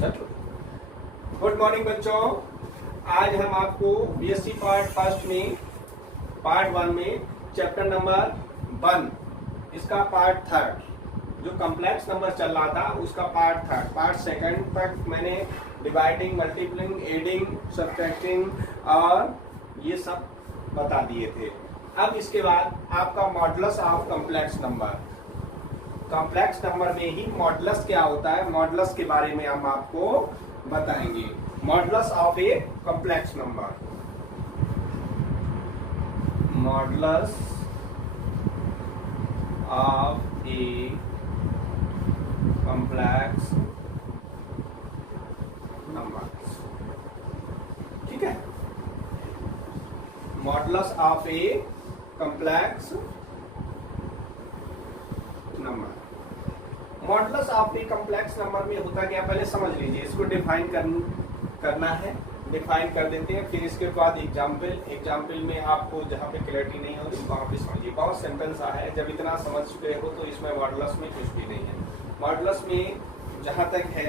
Good morning बच्चों। आज हम आपको बीएससी पार्ट फर्स्ट में पार्ट 1 में चैप्टर नंबर 1 इसका पार्ट थर्ड जो कॉम्प्लेक्स नंबर चल रहा था उसका पार्ट थर्ड पार्ट सेकंड तक मैंने डिवाइडिंग, मल्टीप्लिंग, एडिंग, सब्ट्रैक्टिंग और ये सब बता दिए थे। अब इसके बाद आपका modulus of complex number. Complex number में ही मॉडुलस क्या होता है, मॉडुलस के बारे में हम आपको बताएंगे। Modulus of a complex number, modulus of a complex number. ठीक है, modulus of a complex number. Modulus of a complex number में होता क्या, पहले समझ लीजिए। इसको डिफाइन करना है, डिफाइन कर देते हैं। फिर इसके बाद एग्जाम्पल में आपको जहाँ पे क्लैरिटी नहीं होगी वहाँ पे समझिए। बहुत सिंपल सा है, जब इतना समझ चुके हो तो इसमें मॉडुलस में कुछ भी नहीं है। मॉडुलस में जहाँ तक है,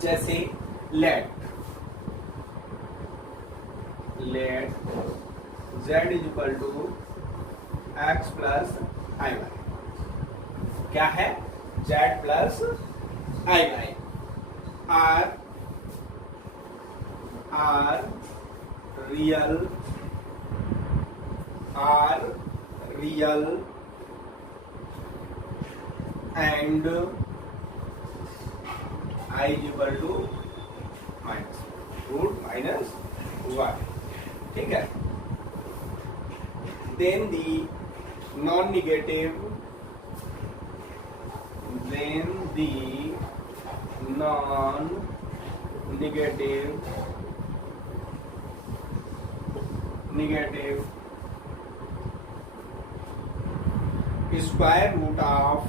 जैसे let z equal to x plus i y. क्या है? z plus i y. Are real and i equal to minus root minus y. ठीक है, then the non negative square root of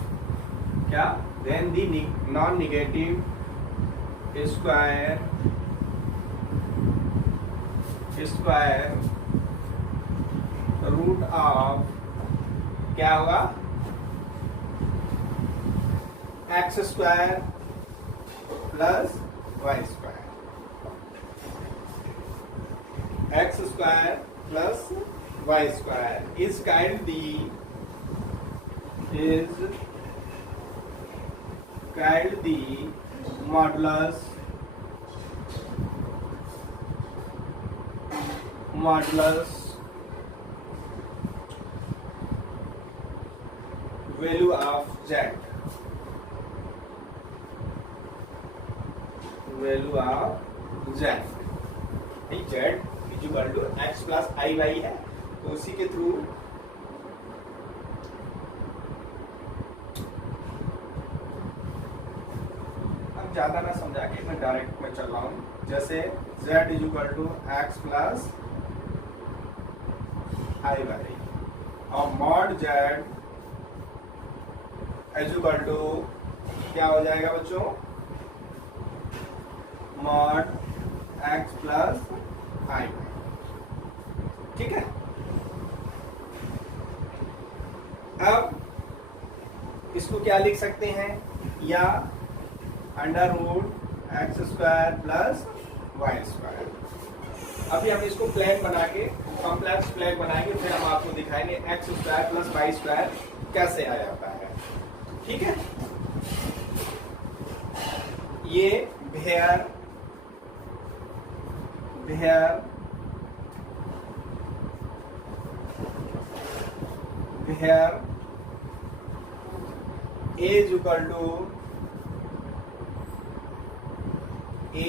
क्या, then the non negative square root of क्या होगा, x square plus y square. X square plus y square is kind the modulus value of z, value of z equal to x plus i Y है, तो उसी के through अब ज्यादा ना समझा के मैं डायरेक्ट में चल रहा हूं। जैसे z equal to x plus i y और मॉड z इक्वल टू क्या हो जाएगा बच्चों, मॉड एक्स प्लस आई। ठीक है, अब इसको क्या लिख सकते हैं, या under root x square plus y square. अभी हम इसको प्लेन बना के कॉम्प्लेक्स प्लेन बनाएंगे, फिर हम आपको दिखाएंगे x square plus y square कैसे आ जाता है। ठीक है, ये where as equal to a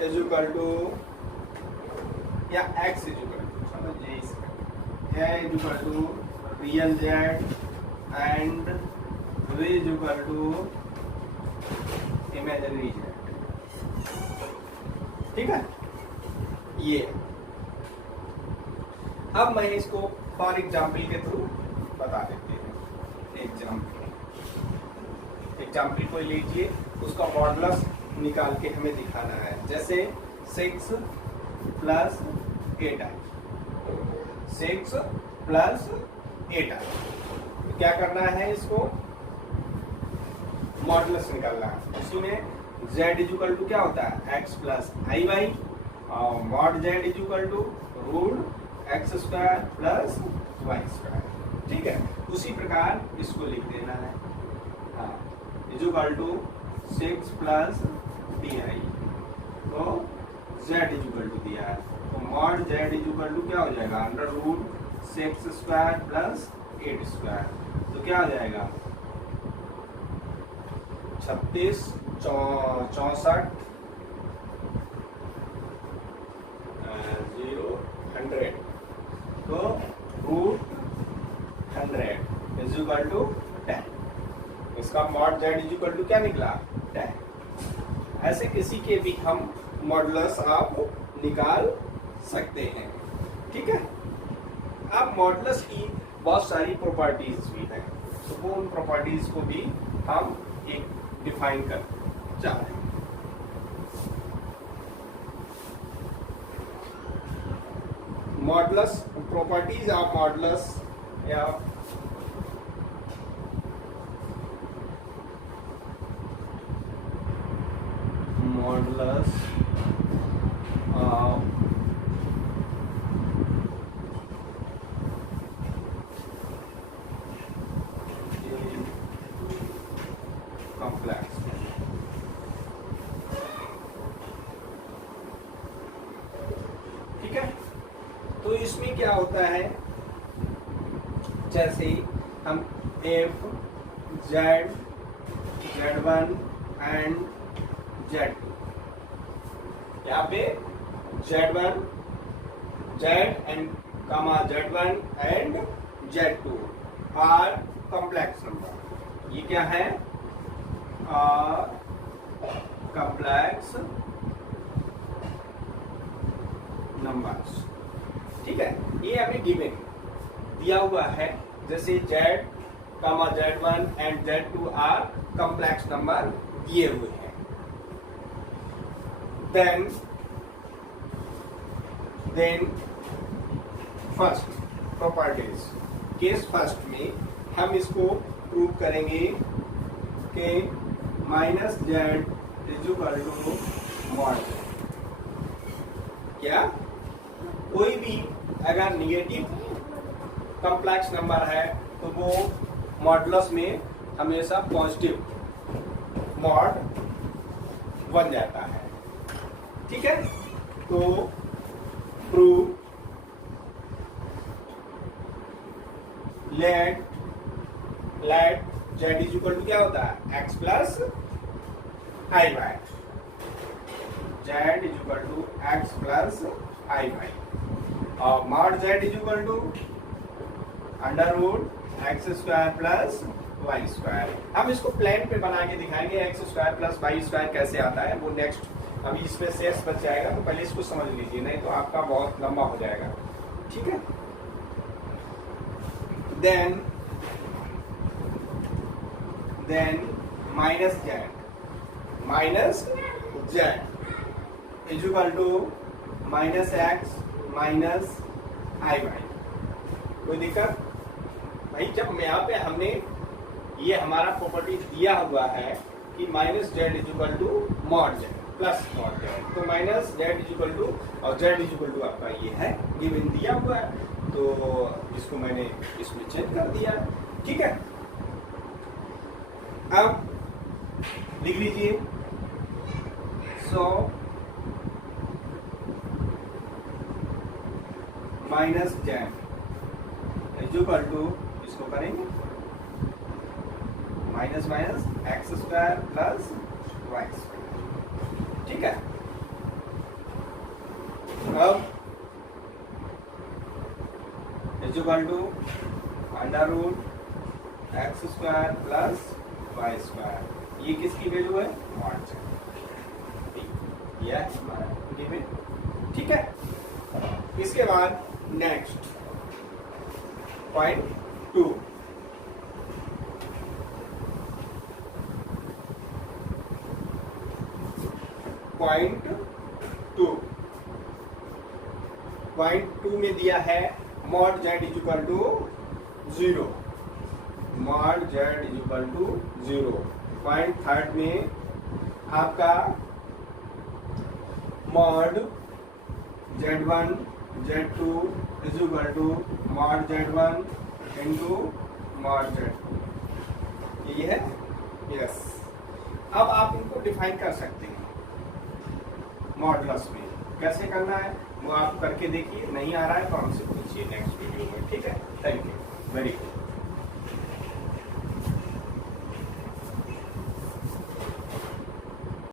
is equal to या एक्स इज इक्वल टू, समझिए इसका a is equal to real z and v is equal to imaginary z. ठीक है, ये अब मैं इसको फॉर एग्जाम्पल के थ्रू बता देते हैं। एग्जाम्पल को लीजिए, उसका मॉडुलस निकाल के हमें दिखाना है। जैसे 6 प्लस 8i, 6 प्लस 8i, क्या करना है, इसको मॉडुलस निकालना है। उसी में z इज इक्वल टू क्या होता है x प्लस आई वाई, और mod z is equal to root x square plus y square. ठीक है, उसी प्रकार इसको लिख देना है, हाँ, is equal to 6 plus d i, तो z इज इक्वल टू दिया है, तो mod z is equal to क्या हो जाएगा under root 6 square plus 8 square, तो क्या हो जाएगा 36 64 0 100, तो रूट 100 इज इक्वल टू 10। इसका mod z is equal to क्या निकला 10। ऐसे किसी के भी हम मॉडुलस आप निकाल सकते हैं। ठीक है, अब मॉडुलस की बहुत सारी प्रॉपर्टीज भी हैं, तो वो उन प्रॉपर्टीज को भी हम एक डिफाइन कर जा रहे हैं। मॉडुलस प्रॉपर्टीज ऑफ मॉडुलस या मॉडुलस ऑफ कॉम्प्लेक्स। ठीक है, तो इसमें क्या होता है, जैसे हम f z z1 and z2, यहाँ पे z1 z and comma z1 and z2 are complex number. ये क्या है कॉम्प्लेक्स नंबर्स। ठीक है, ये हमें गिवन दिया हुआ है, जैसे z comma z1 and z2 are complex number दिए हुए हैं। Then first properties, case first में हम इसको प्रूव करेंगे कि minus z is equal to mod z. क्या कोई भी अगर निगेटिव कॉम्प्लेक्स नंबर है तो वो मॉडुलस में हमेशा पॉजिटिव मॉड बन जाता है। ठीक है, तो prove let z is equal to क्या होता है x plus i y, z is equal to x plus i y, और mod z is equal to under root x square plus y square. हम इसको प्लेन पे बना के दिखाएंगे, x square plus y square कैसे आता है वो नेक्स्ट। अभी इसमें शेष बच जाएगा, तो पहले इसको समझ लीजिए, नहीं तो आपका बहुत लंबा हो जाएगा। ठीक है, then minus z is equal to minus x minus i y. कोई दिक्कत भाई? जब यहाँ पे हमने ये हमारा प्रॉपर्टी दिया हुआ है कि minus z is equal to mod z plus mod z, तो minus z is equal to और जेड इज इक्वल टू आपका ये है गिवन दिया हुआ है, तो इसको मैंने इसमें चेंज कर दिया। ठीक है, अब लिख लीजिए, so minus z is equal to, इसको करेंगे minus minus x square plus y square. ठीक है, अब is equal to under root x square plus y square. ये किसकी वैल्यू है? मॉड जेड, यह हमारा गिवन। ठीक है, इसके बाद नेक्स्ट पॉइंट 2, पॉइंट टू में दिया है mod z is equal to 0, mod z is equal to 0। Point third में आपका mod Z1 Z2 is equal to mod Z1 into mod Z2, ये है। यस, अब आप इनको डिफाइन कर सकते हैं मॉडुलस में। कैसे करना है वो आप करके देखिए, नहीं आ रहा है तो हमसे पूछिए।